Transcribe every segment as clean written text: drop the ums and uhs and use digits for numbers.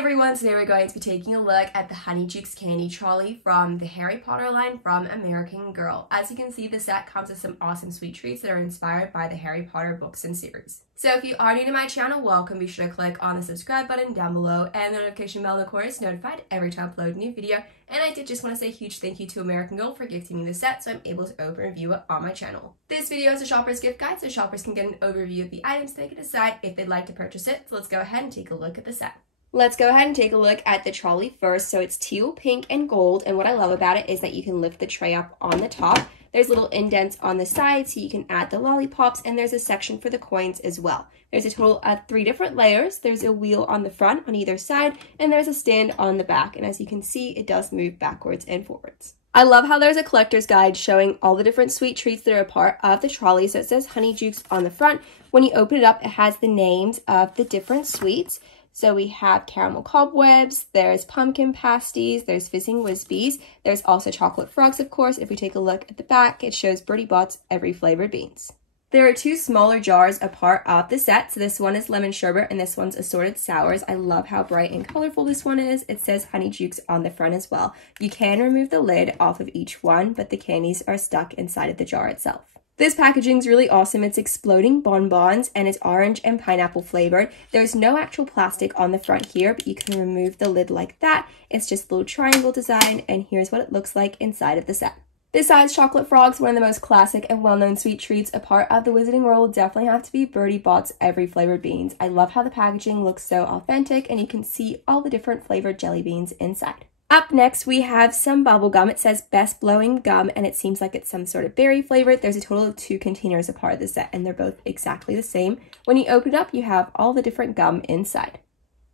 everyone, today we're going to be taking a look at the Honey Jukes candy trolley from the Harry Potter line from American Girl. As you can see, the set comes with some awesome sweet treats that are inspired by the Harry Potter books and series. So if you are new to my channel, welcome. Be sure to click on the subscribe button down below and the notification bell, of course, notified every time I upload a new video. And I did just want to say a huge thank you to American Girl for gifting me the set so I'm able to open and review it on my channel. This video is a shopper's gift guide so shoppers can get an overview of the items so they can decide if they'd like to purchase it. So let's go ahead and take a look at the set. Let's go ahead and take a look at the trolley first. So it's teal, pink, and gold, and what I love about it is that you can lift the tray up on the top. There's little indents on the side so you can add the lollipops, and there's a section for the coins as well. There's a total of 3 different layers. There's a wheel on the front on either side, and there's a stand on the back, and as you can see, it does move backwards and forwards. I love how there's a collector's guide showing all the different sweet treats that are a part of the trolley. So it says Honey Jukes on the front. When you open it up, it has the names of the different sweets. So we have caramel cobwebs, there's pumpkin pasties, there's fizzing Whizbees, there's also chocolate frogs, of course. If we take a look at the back, it shows Birdie Bot's every flavored beans. There are 2 smaller jars a part of the set. So this one is lemon sherbet and this one's assorted sours. I love how bright and colorful this one is. It says Honey Jukes on the front as well. You can remove the lid off of each one, but the candies are stuck inside of the jar itself. This packaging is really awesome. It's exploding bonbons and it's orange and pineapple flavored. There's no actual plastic on the front here, but you can remove the lid like that. It's just a little triangle design, and here's what it looks like inside of the set. Besides chocolate frogs, one of the most classic and well-known sweet treats, a part of the Wizarding World will definitely have to be Birdie Bot's every flavored beans. I love how the packaging looks so authentic, and you can see all the different flavored jelly beans inside. Up next, we have some bubble gum. It says Best Blowing Gum, and it seems like it's some sort of berry flavor. There's a total of 2 containers a part of the set, and they're both exactly the same. When you open it up, you have all the different gum inside.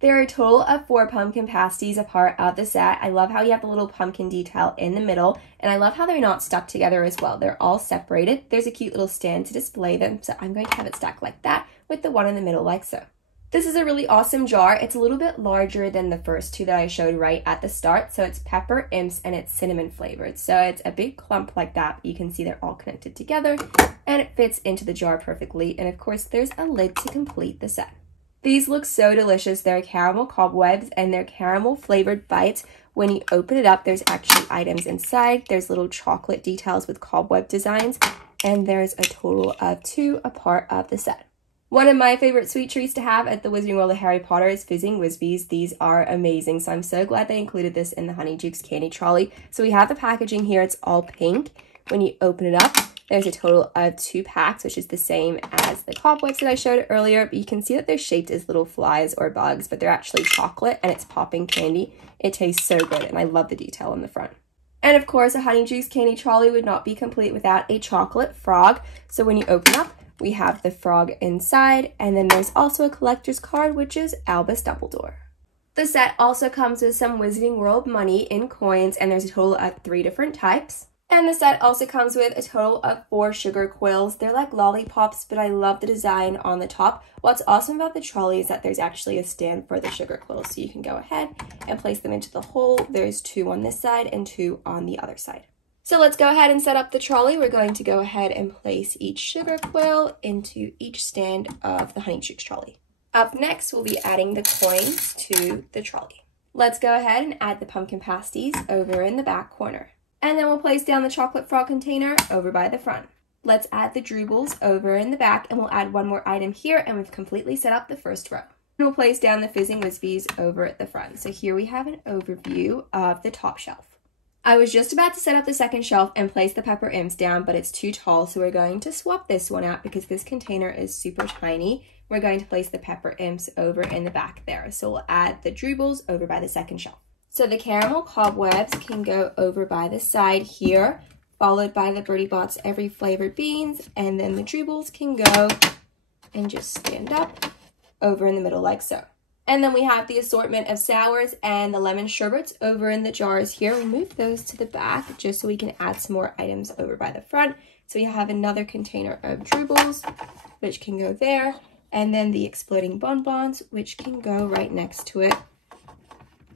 There are a total of 4 pumpkin pasties a part of the set. I love how you have the little pumpkin detail in the middle, and I love how they're not stuck together as well. They're all separated. There's a cute little stand to display them, so I'm going to have it stacked like that with the one in the middle like so. This is a really awesome jar. It's a little bit larger than the first 2 that I showed right at the start. So it's pepper, imps, and it's cinnamon flavored. So it's a big clump like that. You can see they're all connected together and it fits into the jar perfectly. And of course, there's a lid to complete the set. These look so delicious. They're caramel cobwebs and they're caramel flavored bites. When you open it up, there's actually items inside. There's little chocolate details with cobweb designs, and there's a total of 2 a part of the set. One of my favorite sweet treats to have at the Wizarding World of Harry Potter is fizzing Whizbees. These are amazing, so I'm so glad they included this in the Honey Jukes candy trolley. So we have the packaging here. It's all pink. When you open it up, there's a total of 2 packs, which is the same as the cobwebs that I showed earlier. But you can see that they're shaped as little flies or bugs, but they're actually chocolate and it's popping candy. It tastes so good, and I love the detail on the front. And of course, a Honey Jukes candy trolley would not be complete without a chocolate frog. So when you open up, we have the frog inside, and then there's also a collector's card, which is Albus Dumbledore. The set also comes with some Wizarding World money in coins, and there's a total of 3 different types. And the set also comes with a total of 4 sugar quills. They're like lollipops, but I love the design on the top. What's awesome about the trolley is that there's actually a stand for the sugar quills, so you can go ahead and place them into the hole. There's 2 on this side and 2 on the other side. So let's go ahead and set up the trolley. We're going to go ahead and place each sugar quill into each stand of the Honey Jukes trolley. Up next, we'll be adding the coins to the trolley. Let's go ahead and add the pumpkin pasties over in the back corner. And then we'll place down the chocolate frog container over by the front. Let's add the droobles over in the back, and we'll add 1 more item here, and we've completely set up the first row. And we'll place down the fizzing Whizbees over at the front. So here we have an overview of the top shelf. I was just about to set up the second shelf and place the pepper imps down, but it's too tall, so we're going to swap this one out because this container is super tiny. We're going to place the pepper imps over in the back there. So we'll add the droobles over by the second shelf. So the caramel cobwebs can go over by the side here, followed by the Birdie Bot's every flavored beans, and then the droobles can go and just stand up over in the middle like so. And then we have the assortment of sours and the lemon sherbets over in the jars here. We move those to the back just so we can add some more items over by the front. So we have another container of droobles, which can go there. And then the exploding bonbons, which can go right next to it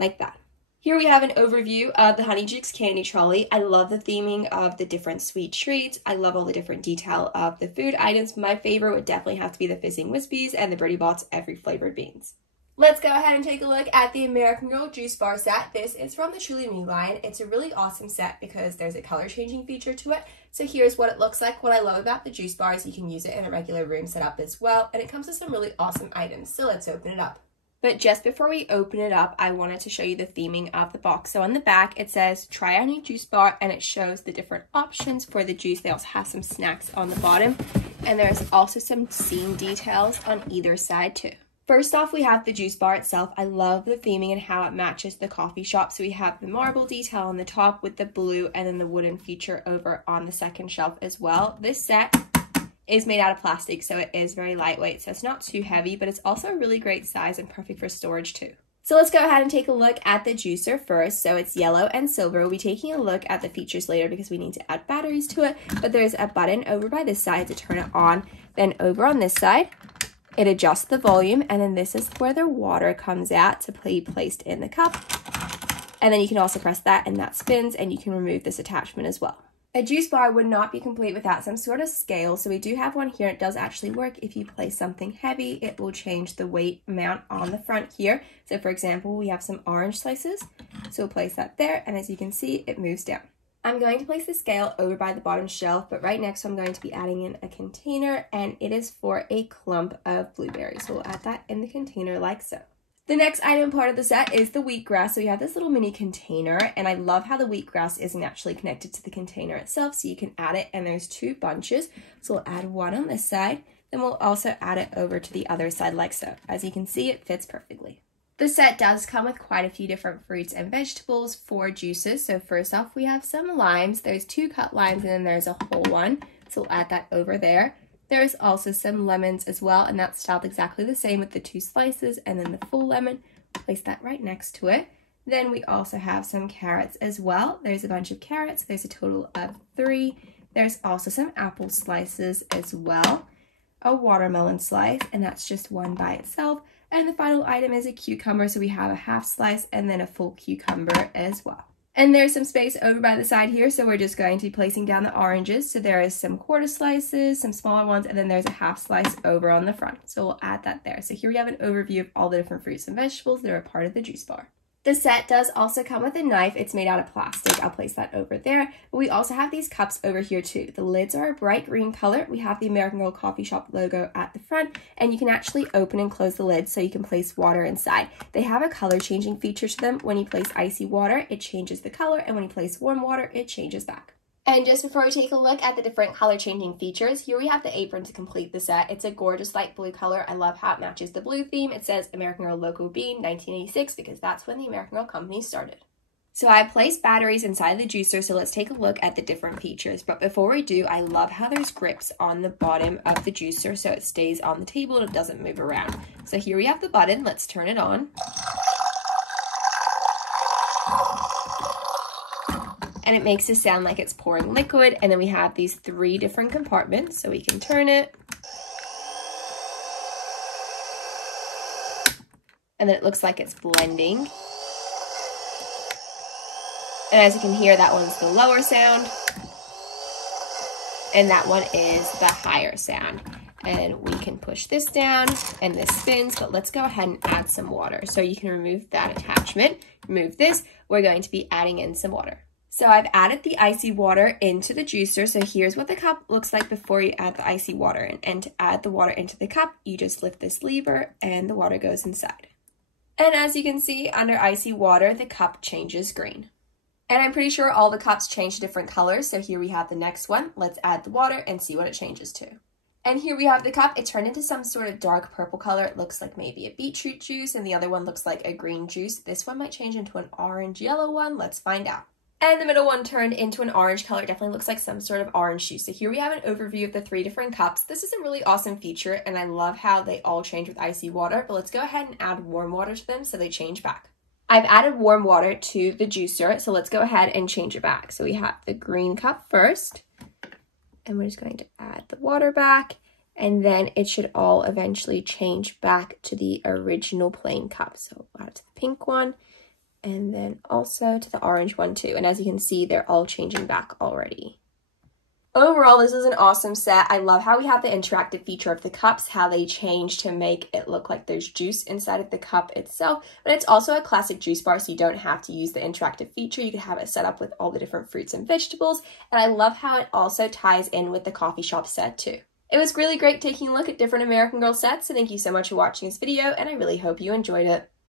like that. Here we have an overview of the Honey Jukes candy trolley. I love the theming of the different sweet treats. I love all the different detail of the food items. My favorite would definitely have to be the fizzing Whizbees and the Birdie Bot's every flavored beans. Let's go ahead and take a look at the American Girl juice bar set. This is from the Truly Me line. It's a really awesome set because there's a color changing feature to it. So here's what it looks like. What I love about the juice bar is you can use it in a regular room setup as well, and it comes with some really awesome items. So let's open it up. But just before we open it up, I wanted to show you the theming of the box. So on the back, it says, try our new juice bar, and it shows the different options for the juice. They also have some snacks on the bottom, and there's also some scene details on either side too. First off, we have the juice bar itself. I love the theming and how it matches the coffee shop. So we have the marble detail on the top with the blue and then the wooden feature over on the second shelf as well. This set is made out of plastic, so it is very lightweight, so it's not too heavy, but it's also a really great size and perfect for storage too. So let's go ahead and take a look at the juicer first. So it's yellow and silver. We'll be taking a look at the features later because we need to add batteries to it, but there's a button over by this side to turn it on. Then over on this side, it adjusts the volume, and then this is where the water comes out to be placed in the cup. And then you can also press that and that spins, and you can remove this attachment as well. A juice bar would not be complete without some sort of scale, so we do have one here. It does actually work. If you place something heavy, it will change the weight amount on the front here. So for example, we have some orange slices, so we'll place that there, and as you can see, it moves down. I'm going to place the scale over by the bottom shelf, but right next I'm going to be adding in a container, and it is for a clump of blueberries. So we'll add that in the container like so. The next item part of the set is the wheatgrass. So we have this little mini container, and I love how the wheatgrass isn't actually connected to the container itself, so you can add it, and there's two bunches. So we'll add one on this side, then we'll also add it over to the other side like so. As you can see, it fits perfectly. The set does come with quite a few different fruits and vegetables for juices. So first off, we have some limes. There's 2 cut limes, and then there's a whole one. So we'll add that over there. There's also some lemons as well, and that's styled exactly the same with the 2 slices and then the full lemon. Place that right next to it. Then we also have some carrots as well. There's a bunch of carrots. There's a total of 3. There's also some apple slices as well. A watermelon slice, and that's just one by itself. And the final item is a cucumber, so we have a half slice and then a full cucumber as well. And there's some space over by the side here, so we're just going to be placing down the oranges. So there is some quarter slices, some smaller ones, and then there's a half slice over on the front. So we'll add that there. So here we have an overview of all the different fruits and vegetables that are a part of the juice bar. The set does also come with a knife. It's made out of plastic. I'll place that over there. But we also have these cups over here too. The lids are a bright green color. We have the American Girl Coffee Shop logo at the front, and you can actually open and close the lid so you can place water inside. They have a color changing feature to them. When you place icy water, it changes the color, and when you place warm water, it changes back. And just before we take a look at the different color changing features, here we have the apron to complete the set. It's a gorgeous light blue color. I love how it matches the blue theme. It says American Girl Loco Bean 1986 because that's when the American Girl company started. So I placed batteries inside the juicer, so let's take a look at the different features. But before we do, I love how there's grips on the bottom of the juicer so it stays on the table and it doesn't move around. So here we have the button. Let's turn it on. And it makes it sound like it's pouring liquid, and then we have these 3 different compartments, so we can turn it. And then it looks like it's blending. And as you can hear, that one's the lower sound, and that one is the higher sound. And we can push this down, and this spins, but let's go ahead and add some water. So you can remove that attachment, remove this. We're going to be adding in some water. So I've added the icy water into the juicer. So here's what the cup looks like before you add the icy water in. And to add the water into the cup, you just lift this lever and the water goes inside. And as you can see, under icy water, the cup changes green. And I'm pretty sure all the cups change different colors. So here we have the next one. Let's add the water and see what it changes to. And here we have the cup. It turned into some sort of dark purple color. It looks like maybe a beetroot juice, and the other one looks like a green juice. This one might change into an orange yellow one. Let's find out. And the middle one turned into an orange color. It definitely looks like some sort of orange juice. So here we have an overview of the 3 different cups. This is a really awesome feature, and I love how they all change with icy water. But let's go ahead and add warm water to them so they change back. I've added warm water to the juicer, so let's go ahead and change it back. So we have the green cup first, and we're just going to add the water back, and then it should all eventually change back to the original plain cup. So we'll add it to the pink one, and then also to the orange one too. And as you can see, they're all changing back already. Overall, this is an awesome set. I love how we have the interactive feature of the cups, how they change to make it look like there's juice inside of the cup itself, but it's also a classic juice bar, so you don't have to use the interactive feature. You can have it set up with all the different fruits and vegetables, and I love how it also ties in with the coffee shop set too. It was really great taking a look at different American Girl sets, so thank you so much for watching this video, and I really hope you enjoyed it.